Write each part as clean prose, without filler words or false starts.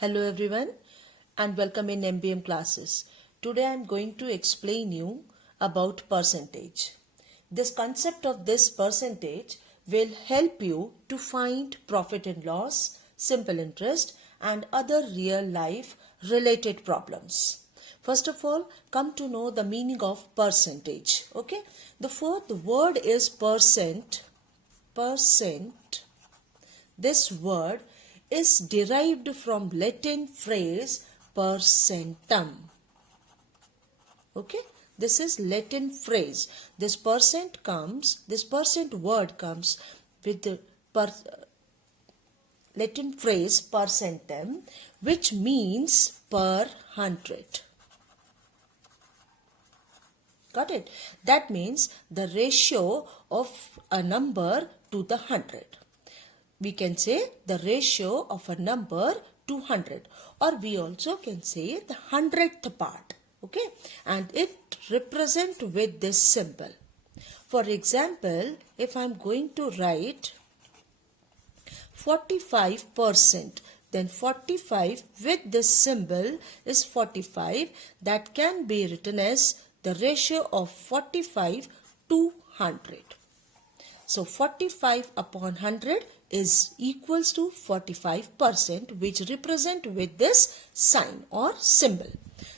Hello everyone and welcome in MBM classes. Today I am going to explain you about percentage. This concept of this percentage will help you to find profit and loss, simple interest and other real life related problems. First of all, come to know the meaning of percentage. Okay, the fourth word is percent. This word is derived from Latin phrase percentum. Okay, this is Latin phrase. This percent word comes with the Latin phrase percentum, which means per hundred. Got it? That means the ratio of a number to the 100. We can say the ratio of a number to 100, or we also can say the 100th part. Okay, and it represent with this symbol. For example, if I am going to write 45%, then 45 with this symbol is 45. That can be written as the ratio of 45 to 100. So 45 upon 100 is equals to 45%, which represent with this sign or symbol.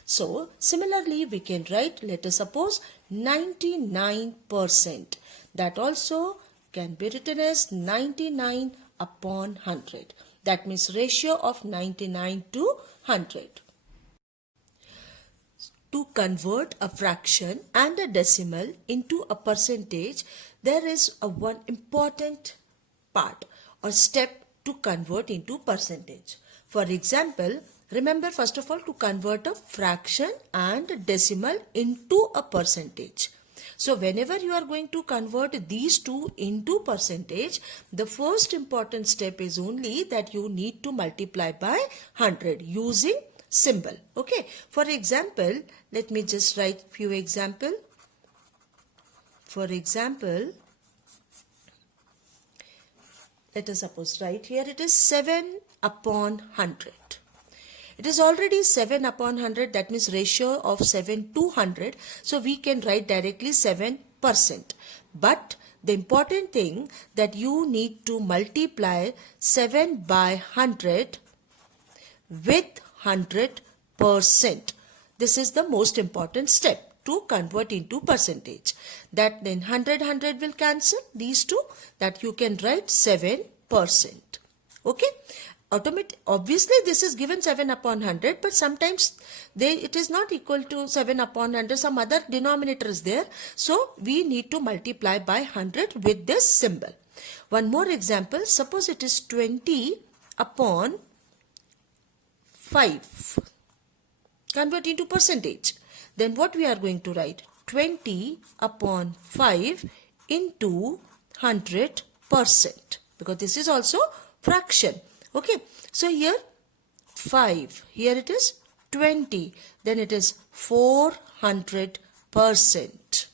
So similarly we can write, let us suppose 99%. That also can be written as 99 upon 100. That means ratio of 99 to 100. To convert a fraction and a decimal into a percentage, there is one important part or step to convert into percentage. For example, remember first of all to convert a fraction and decimal into a percentage. So whenever you are going to convert these two into percentage, the first important step is only that you need to multiply by 100 using symbol. Okay, for example, let me just write few example. For example, let us suppose right here it is 7 upon 100. It is already 7 upon 100, that means ratio of 7 to 100. So we can write directly 7%. But the important thing that you need to multiply 7 by 100 with 100%. This is the most important step to convert into percentage. That then 100 will cancel these two, that you can write 7%. Okay, obviously this is given 7 upon 100, but sometimes it is not equal to 7 upon 100, some other denominator is there, so we need to multiply by 100 with this symbol. One more example, suppose it is 20 upon 5. Convert into percentage. Then what we are going to write? 20 upon 5 into 100%. Because this is also fraction. Okay. So here 5. Here it is 20. Then it is 400%.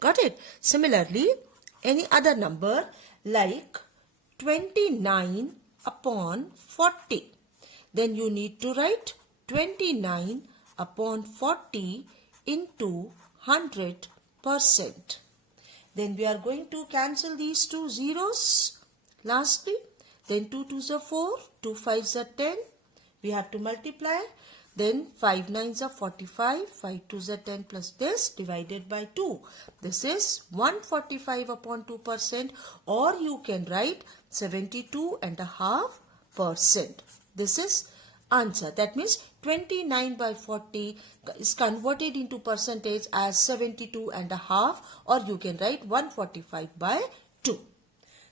Got it? Similarly, any other number like 29 upon 40. Then you need to write 29 upon 40 into 100%. Then we are going to cancel these two zeros. Lastly, then 2 2s are 4, 2 5s are 10. We have to multiply. Then 5 9s are 45, 5 2s are 10 plus this divided by 2. This is 145 upon 2%, or you can write 72.5%. This is answer. That means 29 by 40 is converted into percentage as 72.5, or you can write 145 by 2.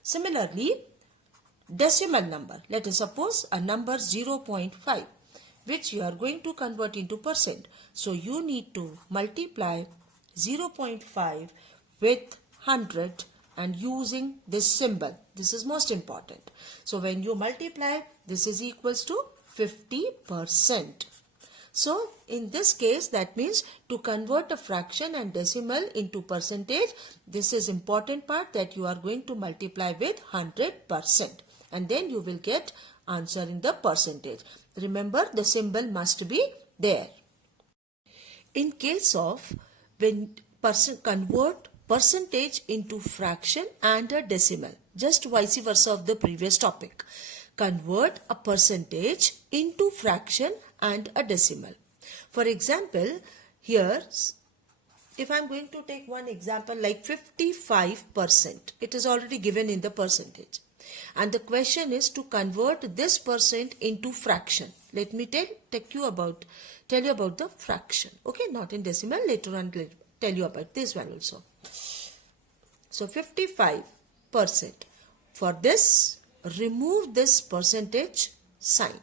Similarly, decimal number. Let us suppose a number 0.5, which you are going to convert into percent. So you need to multiply 0.5 with 100 and using this symbol. This is most important. So when you multiply, this is equals to 50%. So in this case, that means to convert a fraction and decimal into percentage, this is important part that you are going to multiply with 100%. and then you will get answer in the percentage. Remember, the symbol must be there. In case of when convert percentage into fraction and a decimal, just vice versa of the previous topic. Convert a percentage into fraction and a decimal. For example, here if I am going to take one example like 55%, it is already given in the percentage. And the question is to convert this percent into fraction. Let me tell you about the fraction. Okay, not in decimal. Later on, I'll tell you about this one also. So 55%. For this, remove this percentage sign.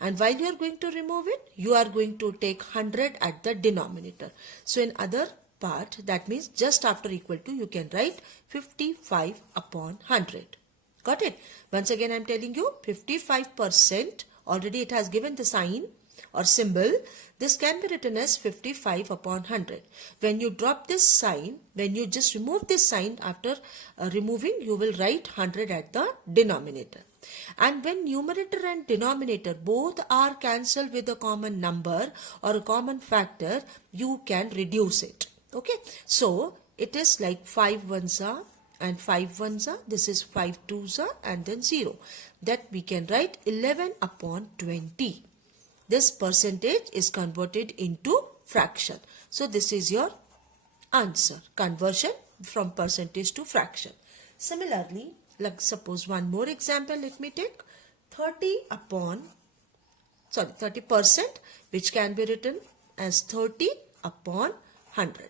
And while you are going to remove it, you are going to take 100 at the denominator. So in other part, that means just after equal to, you can write 55 upon 100. Got it? Once again, I am telling you 55%, already it has given the sign or symbol. This can be written as 55 upon 100. When you drop this sign, when you just remove this sign after removing, you will write 100 at the denominator. And when numerator and denominator both are cancelled with a common number or a common factor, you can reduce it. Okay, so it is like 5 ones are and 5 ones are, this is 5 twos are, and then 0. That we can write 11 upon 20. This percentage is converted into fraction. So this is your answer, conversion from percentage to fraction. Similarly, like suppose one more example, let me take 30%, which can be written as 30 upon 100.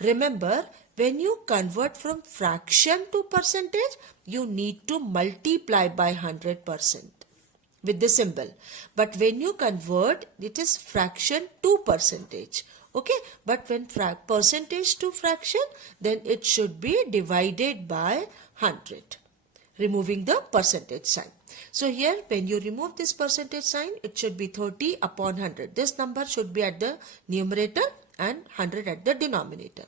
Remember, when you convert from fraction to percentage, you need to multiply by 100% with the symbol. But when you convert, it is fraction to percentage. Okay, but when percentage to fraction, then it should be divided by 100. Removing the percentage sign. So here when you remove this percentage sign, it should be 30 upon 100. This number should be at the numerator and 100 at the denominator.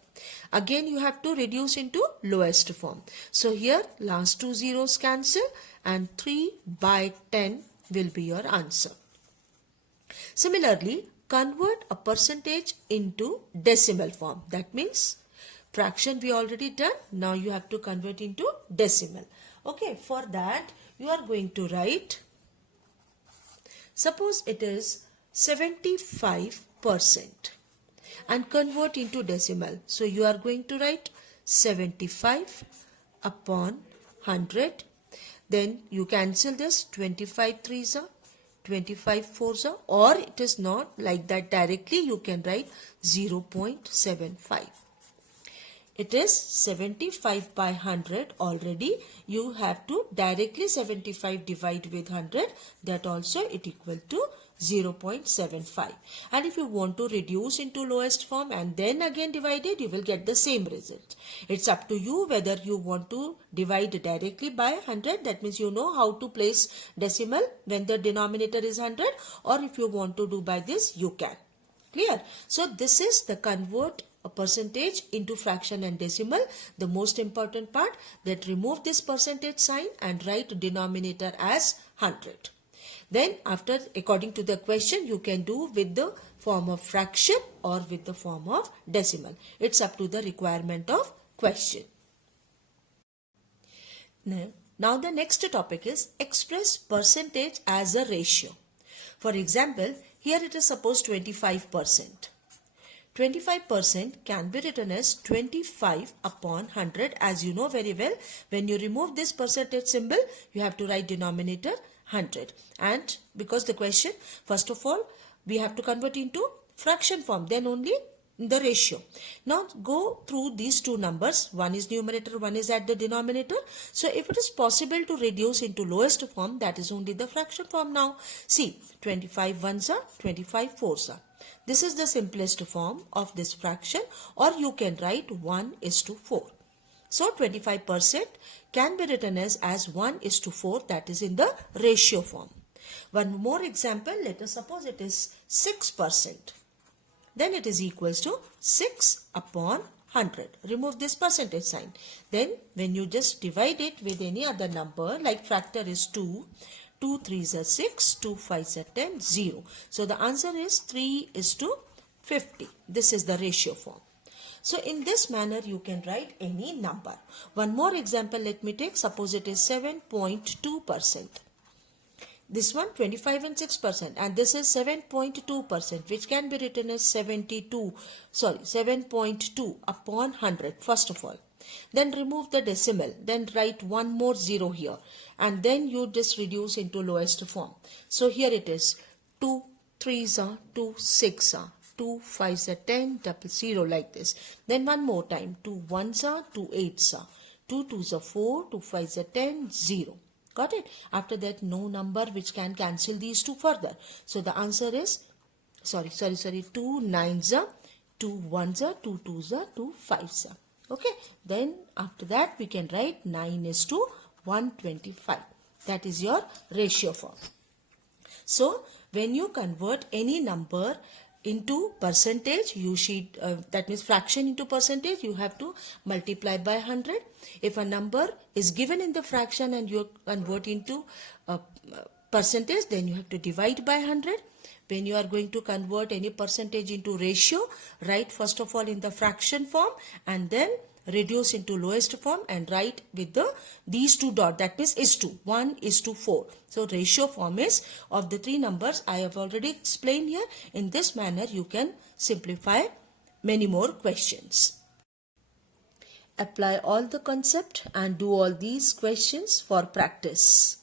Again you have to reduce into lowest form. So here last two zeros cancel and 3 by 10 will be your answer. Similarly, convert a percentage into decimal form. That means fraction we already done. Now you have to convert into decimal. Okay, for that you are going to write, suppose it is 75% and convert into decimal. So you are going to write 75 upon 100. Then you cancel this, 25 threes are, 25 fours are, or it is not like that directly, you can write 0.75. It is 75 by 100 already. You have to directly 75 divide with 100. That also it equal to 0.75. And if you want to reduce into lowest form and then again divide it, you will get the same result. It's up to you whether you want to divide directly by 100. That means you know how to place decimal when the denominator is 100, or if you want to do by this, you can. Clear? So this is the convert a percentage into fraction and decimal. The most important part, that remove this percentage sign and write denominator as 100. Then after, according to the question, you can do with the form of fraction or with the form of decimal. It's up to the requirement of question. Now the next topic is express percentage as a ratio. For example, here it is suppose 25%. 25% can be written as 25 upon 100. As you know very well, when you remove this percentage symbol, you have to write denominator 100. And because the question, first of all, we have to convert into fraction form, then only the ratio. Now go through these two numbers. One is numerator, one is at the denominator. So if it is possible to reduce into lowest form, that is only the fraction form now. See, 25 ones are, 25 fours are. This is the simplest form of this fraction, or you can write 1:4. So 25% can be written as 1:4, that is in the ratio form. One more example, let us suppose it is 6%. Then it is equals to 6 upon 100. Remove this percentage sign. Then when you just divide it with any other number, like factor is 2, 2 3s are 6, 2 5s are 10, 0. So the answer is 3:50. This is the ratio form. So in this manner you can write any number. One more example let me take. Suppose it is 7.2%. This one 25 and 6%, and this is 7.2%, which can be written as 7.2 upon 100 first of all. Then remove the decimal, then write one more 0 here, and then you just reduce into lowest form. So here it is 2 3s are 2 6 are 2 5s are 10, 0 like this. Then one more time, 2 1s are 2 8s are 2 2s are 4, 2 5s are 10, 0. Got it? After that, no number which can cancel these two further. So the answer is, 2 9s are, 2 1s are, 2 2s are, 2 5s are. Okay. Then after that, we can write 9:125. That is your ratio form. So when you convert any number into percentage, you should, that means fraction into percentage, you have to multiply by 100. If a number is given in the fraction and you convert into percentage, then you have to divide by 100. When you are going to convert any percentage into ratio, write first of all in the fraction form and then reduce into lowest form and write with these two dots, that means is to 1:4. So ratio form is of the three numbers I have already explained here. In this manner you can simplify many more questions. Apply all the concept and do all these questions for practice.